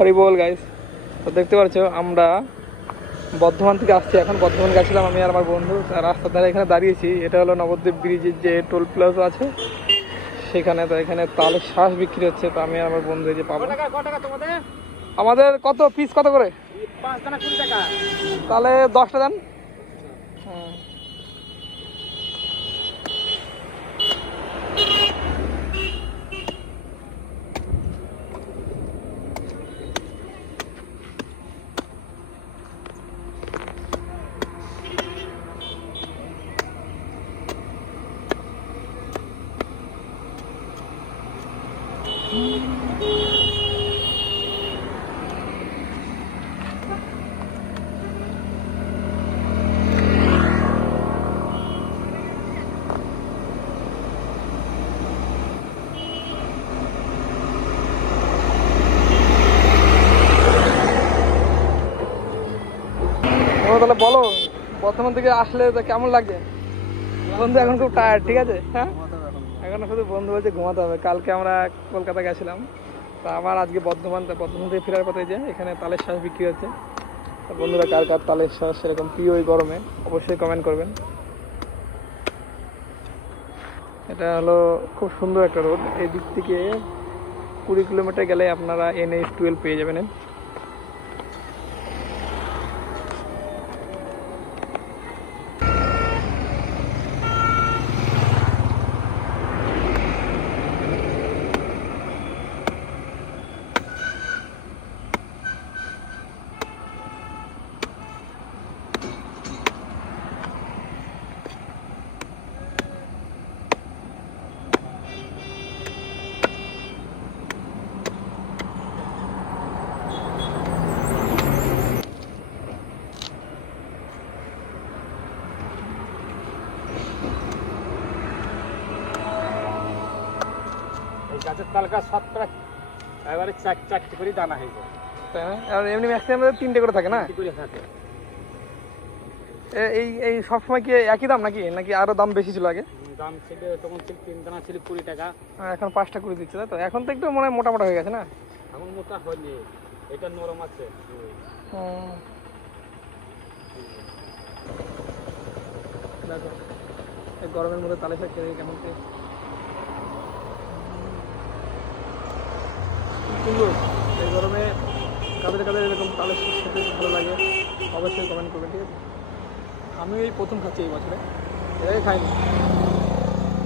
হরি বল guys তো দেখতে পাচ্ছ আমরা বর্ধমান থেকে আসছি। এখন বর্ধমান গেছিলাম আমি আর আমার বন্ধু। আর রাস্তার ধারে এখানে দাঁড়িয়েছি। এটা হলো নবদ্বীপ ব্রিজের যে টোল প্লাজা আছে সেখানে তো এখানে তালের শ্বাস বিক্রি হচ্ছে। তো আমি আর আমার বন্ধু এই যে পাবো। আমাদের কত পিস কত করে? তাহলে দশটা দেন। হুম। তাহলে বলো বর্ধমান থেকে আসলে কেমন লাগছে বন্ধু এখন খুব টায়ার্ড ঠিক আছে? হ্যাঁ? এখন শুধু বন্ধু বলছে ঘুমাতে হবে। কালকে আমরা কলকাতা গেছিলাম। তা আমার আজকে বর্ধমান বর্ধমান থেকে ফেরার পথে যে, এখানে তালের শ্বাস বিক্রি হচ্ছে। বন্ধুরা, কার কার তালের শ্বাস সেরকম প্রিয় এই গরমে, অবশ্যই কমেন্ট করবেন। এটা হলো খুব সুন্দর একটা রোড এই দিক থেকে কুড়ি কিলোমিটার গেলে আপনারা এন এইচ টুয়েলভ পেয়ে যাবেন। গাছের তালকা সাত টাকা এবারে চার চারটে করে দানা হয়ে যায়। তাই না? আর এমনি ম্যাক্সিমাম তিনটে করে থাকে না? করে থাকে। এই এই সবসময় কি একই দাম নাকি? নাকি আরও দাম বেশি ছিল আগে? দাম ছিল তখন ছিল তিন দানা ছিল কুড়ি টাকা। এখন পাঁচটা করে দিচ্ছে তো? এখন তো একটু মনে হয় মোটা মোটা হয়ে গেছে না? এখন মোটা হয়নি এটা নরম আছে। গরমের মধ্যে তালে খেয়ে কেমন সুন্দর। এই গরমে কাদের কাদের এরকম তালের খেতে ভালো লাগে অবশ্যই কমেন্ট করবেন ঠিক আছে? আমি এই প্রথম খাচ্ছি এই বছরে। এর খাইনি।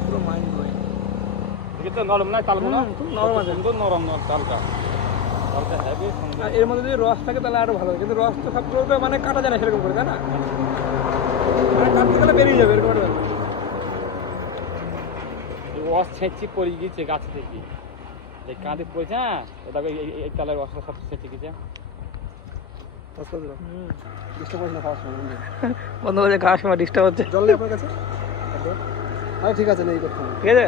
পুরো মাইন্ড ব্লোয়িং এটা নরম না নরম আছে। সুন্দর নরম আর এর মধ্যে যদি রস থাকে তাহলে আরও ভালো হয়। কিন্তু রস তো সবগুলো মানে কাটা যায় না সেরকম করে তাই না? মানে কাটতে গেলে বেরিয়ে যাবে এরকম একটা ব্যাপার। রস ছেঁচি পড়ে গিয়েছে গাছ থেকে। এই কাঁধে পড়েছে হ্যাঁ? ওটাকে এই তালের রসটা সব ছেঁচে গেছে। বন্ধু বলছে খাওয়ার সময় ডিস্টার্ব হচ্ছে। জল নেই আপনার কাছে আরে ঠিক আছে নেই ঠিক আছে?